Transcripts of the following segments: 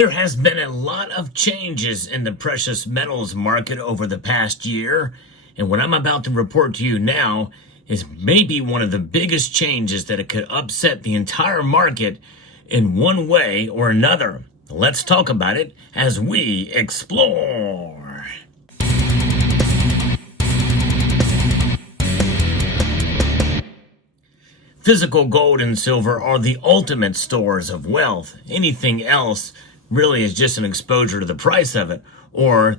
There has been a lot of changes in the precious metals market over the past year, and what I'm about to report to you now is maybe one of the biggest changes that it could upset the entire market in one way or another. Let's talk about it as we explore. Physical gold and silver are the ultimate stores of wealth. Anything else really is just an exposure to the price of it, or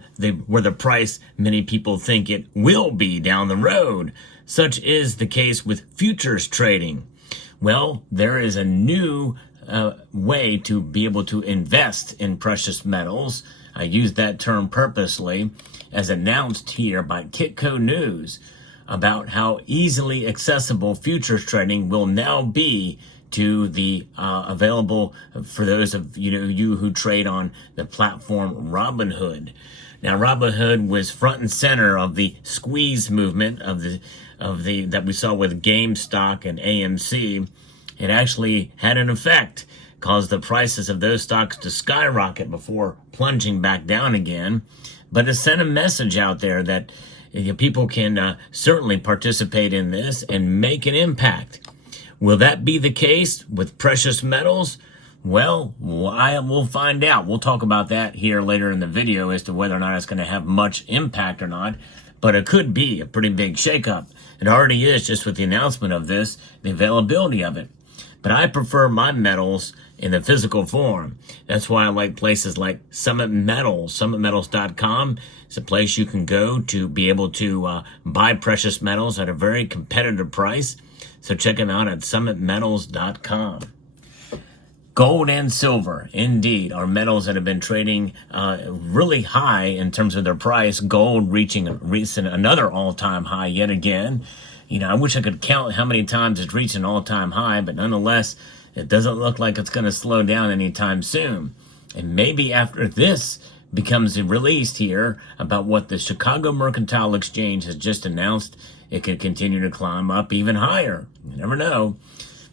where the price many people think it will be down the road. Such is the case with futures trading. Well, there is a new way to be able to invest in precious metals. I use that term purposely, as announced here by Kitco News, about how easily accessible futures trading will now be to the available for those of you who trade on the platform Robinhood. Now, Robinhood was front and center of the squeeze movement of the that we saw with GameStop and AMC. It actually had an effect, caused the prices of those stocks to skyrocket before plunging back down again. But it sent a message out there that people can certainly participate in this and make an impact. Will that be the case with precious metals? Well, we'll find out. We'll talk about that here later in the video as to whether or not it's going to have much impact or not. But it could be a pretty big shakeup. It already is, just with the announcement of this, the availability of it. But I prefer my metals in the physical form. That's why I like places like Summit Metals. SummitMetals.com is a place you can go to be able to buy precious metals at a very competitive price. So check them out at SummitMetals.com. Gold and silver, indeed, are metals that have been trading really high in terms of their price. Gold reaching another all-time high yet again. I wish I could count how many times it's reached an all-time high, but nonetheless, it doesn't look like it's going to slow down anytime soon. And maybe after this becomes released here about what the Chicago Mercantile Exchange has just announced, it could continue to climb up even higher. You never know.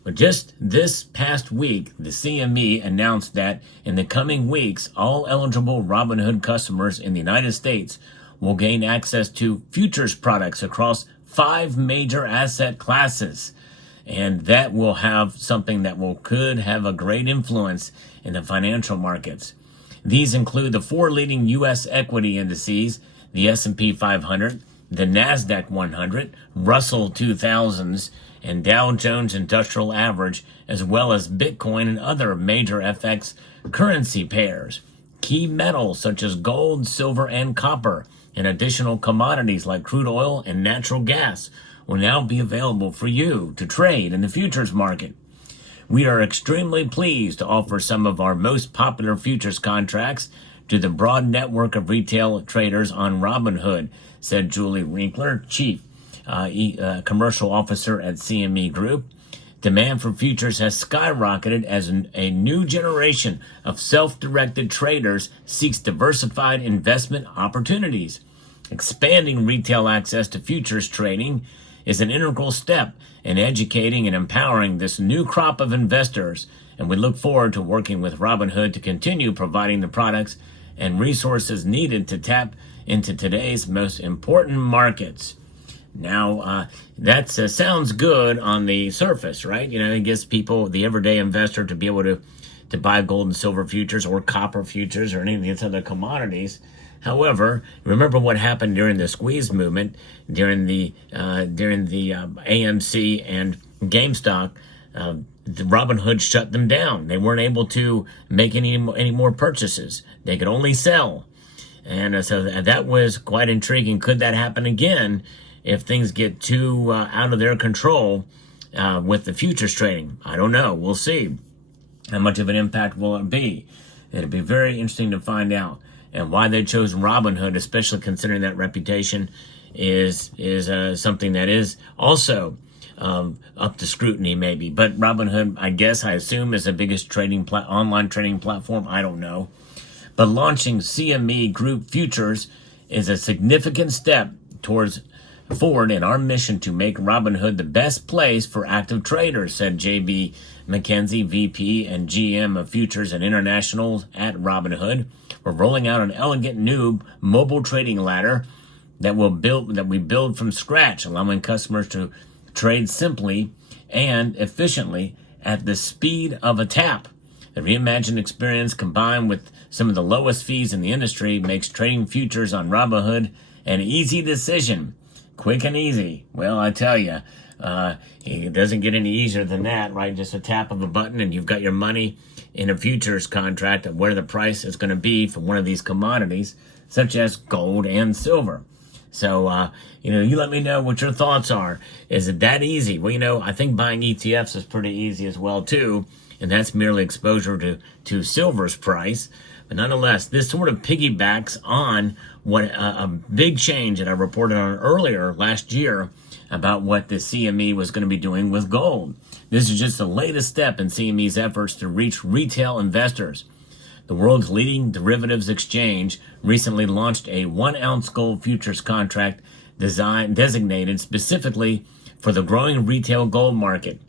But just this past week, the CME announced that in the coming weeks, all eligible Robinhood customers in the United States will gain access to futures products across 5 major asset classes. And that will have something that could have a great influence in the financial markets. These include the 4 leading U.S. equity indices, the S&P 500, the NASDAQ 100, Russell 2000s, and Dow Jones Industrial Average, as well as Bitcoin and other major FX currency pairs. Key metals such as gold, silver, and copper, and additional commodities like crude oil and natural gas will now be available for you to trade in the futures market. We are extremely pleased to offer some of our most popular futures contracts to the broad network of retail traders on Robinhood, said Julie Winkler, Chief Commercial Officer at CME Group. Demand for futures has skyrocketed as a new generation of self-directed traders seeks diversified investment opportunities. Expanding retail access to futures trading is an integral step in educating and empowering this new crop of investors, and we look forward to working with Robinhood to continue providing the products and resources needed to tap into today's most important markets. Now, that sounds good on the surface, right? It gives people, the everyday investor, to be able to buy gold and silver futures or copper futures or any of these other commodities. However, remember what happened during the squeeze movement, during the AMC and GameStop. The Robinhood shut them down. They weren't able to make any more purchases. They could only sell. And so that was quite intriguing. Could that happen again if things get too out of their control with the futures trading? I don't know. We'll see. How much of an impact will it be? It'll be very interesting to find out. And why they chose Robinhood, especially considering that reputation, is something that is also up to scrutiny, maybe. But Robinhood, I assume, is the biggest online trading platform. I don't know. But launching CME Group Futures is a significant step towards forward in our mission to make Robinhood the best place for active traders, said JB McKenzie, VP and GM of Futures and International at Robinhood. We're rolling out an elegant new mobile trading ladder that we build from scratch, allowing customers to trade simply and efficiently at the speed of a tap. The reimagined experience, combined with some of the lowest fees in the industry, makes trading futures on Robinhood an easy decision. Quick and easy. Well, I tell you, it doesn't get any easier than that, right? Just a tap of a button and you've got your money in a futures contract of where the price is going to be for one of these commodities, such as gold and silver. So, you let me know what your thoughts are. Is it that easy? Well, I think buying ETFs is pretty easy as well, too. And that's merely exposure to silver's price. But nonetheless, this sort of piggybacks on what a big change that I reported on earlier last year about what the CME was going to be doing with gold. This is just the latest step in CME's efforts to reach retail investors. The world's leading derivatives exchange recently launched a 1-ounce gold futures contract designated specifically for the growing retail gold market.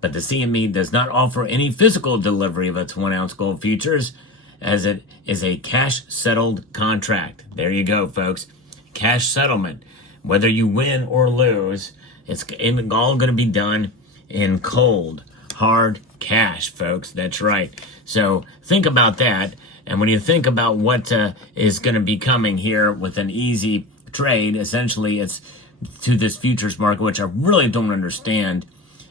But the CME does not offer any physical delivery of its 1-ounce gold futures, as it is a cash-settled contract. There you go, folks. Cash settlement. Whether you win or lose, it's all going to be done in cold, hard cash, folks. That's right. So think about that. And when you think about what is going to be coming here with an easy trade, essentially it's to this futures market, which I really don't understand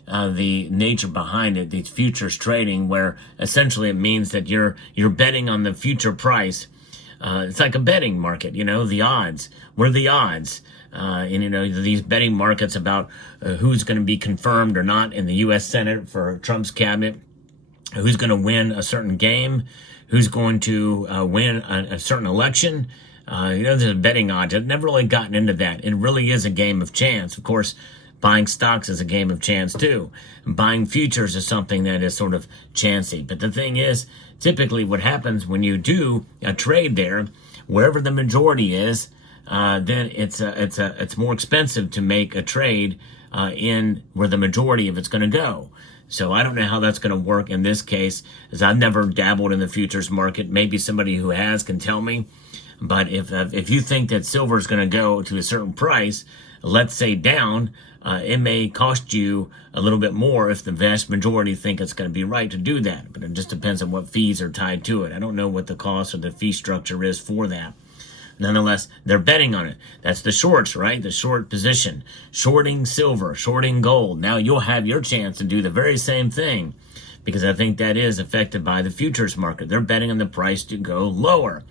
the nature behind it, these futures trading, where essentially it means that you're betting on the future price. It's like a betting market, the odds. What are the odds? These betting markets about who's going to be confirmed or not in the U.S. Senate for Trump's cabinet, who's going to win a certain game, who's going to win a certain election. There's betting odds. I've never really gotten into that. It really is a game of chance. Of course, buying stocks is a game of chance too. Buying futures is something that is sort of chancy. But the thing is, typically what happens when you do a trade there, wherever the majority is, then it's more expensive to make a trade in where the majority of it's going to go. So I don't know how that's going to work in this case, as I've never dabbled in the futures market. Maybe somebody who has can tell me. But if you think that silver is going to go to a certain price, let's say down, it may cost you a little bit more if the vast majority think it's going to be right to do that. But it just depends on what fees are tied to it. I don't know what the cost or the fee structure is for that. Nonetheless, they're betting on it. That's the shorts, right? The short position. Shorting silver, shorting gold. Now you'll have your chance to do the very same thing, because I think that is affected by the futures market. They're betting on the price to go lower.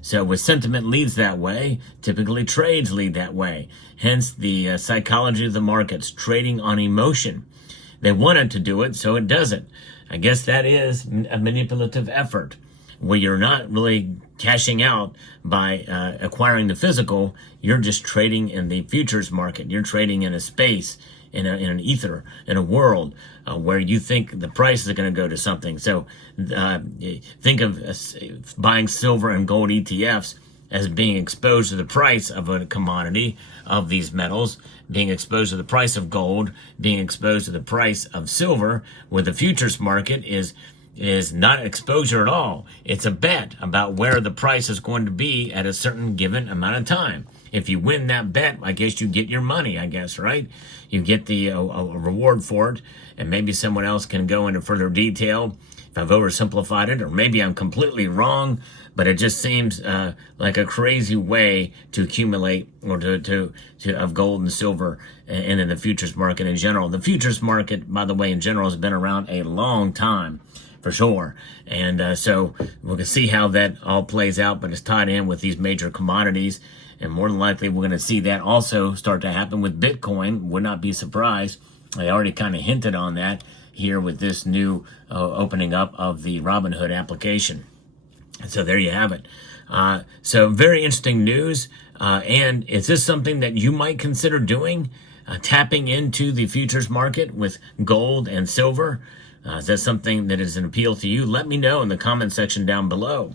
So when sentiment leads that way, typically trades lead that way. Hence the psychology of the markets, trading on emotion. They want it to do it, so it doesn't. I guess that is a manipulative effort, where you're not really cashing out by acquiring the physical. You're just trading in the futures market. You're trading in a space, in an ether, in a world where you think the price is going to go to something. So think of buying silver and gold ETFs as being exposed to the price of a commodity of these metals, being exposed to the price of gold, being exposed to the price of silver, where the futures market is not exposure at all. It's a bet about where the price is going to be at a certain given amount of time. If you win that bet, I guess you get your money, right? You get the a reward for it, and maybe someone else can go into further detail if I've oversimplified it, or maybe I'm completely wrong, but it just seems like a crazy way to accumulate or to of gold and silver and in the futures market in general. The futures market, by the way, in general, has been around a long time, for sure. And so we'll see how that all plays out, but it's tied in with these major commodities. And more than likely, we're going to see that also start to happen with Bitcoin. Would not be surprised. I already kind of hinted on that here with this new opening up of the Robinhood application. So there you have it. So very interesting news. And is this something that you might consider doing? Tapping into the futures market with gold and silver? Is that something that is an appeal to you? Let me know in the comment section down below.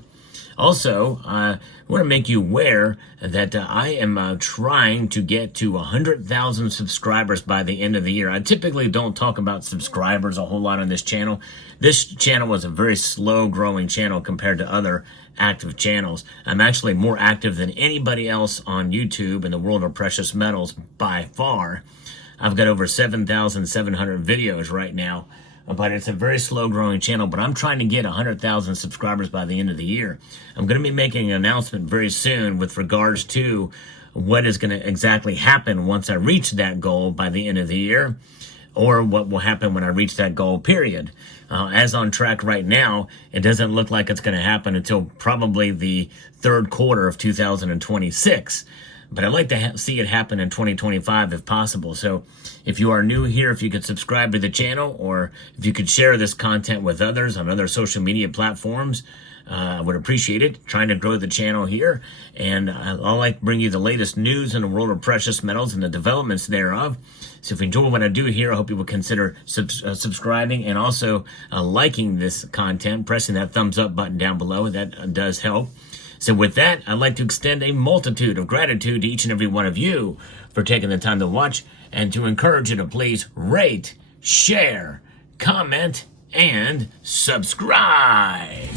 Also, I want to make you aware that I am trying to get to 100,000 subscribers by the end of the year. I typically don't talk about subscribers a whole lot on this channel. This channel is a very slow growing channel compared to other active channels. I'm actually more active than anybody else on YouTube in the world of precious metals by far. I've got over 7,700 videos right now, but it's a very slow growing channel. But I'm trying to get 100,000 subscribers by the end of the year. I'm going to be making an announcement very soon with regards to what is going to exactly happen once I reach that goal by the end of the year, or what will happen when I reach that goal, period. As on track right now, it doesn't look like it's going to happen until probably the third quarter of 2026. But I'd like to see it happen in 2025 if possible. So if you are new here, if you could subscribe to the channel, or if you could share this content with others on other social media platforms, I would appreciate it. Trying to grow the channel here, and I like to bring you the latest news in the world of precious metals and the developments thereof. So if you enjoy what I do here, I hope you will consider subscribing and also liking this content, pressing that thumbs up button down below. That does help. So with that, I'd like to extend a multitude of gratitude to each and every one of you for taking the time to watch, and to encourage you to please rate, share, comment, and subscribe.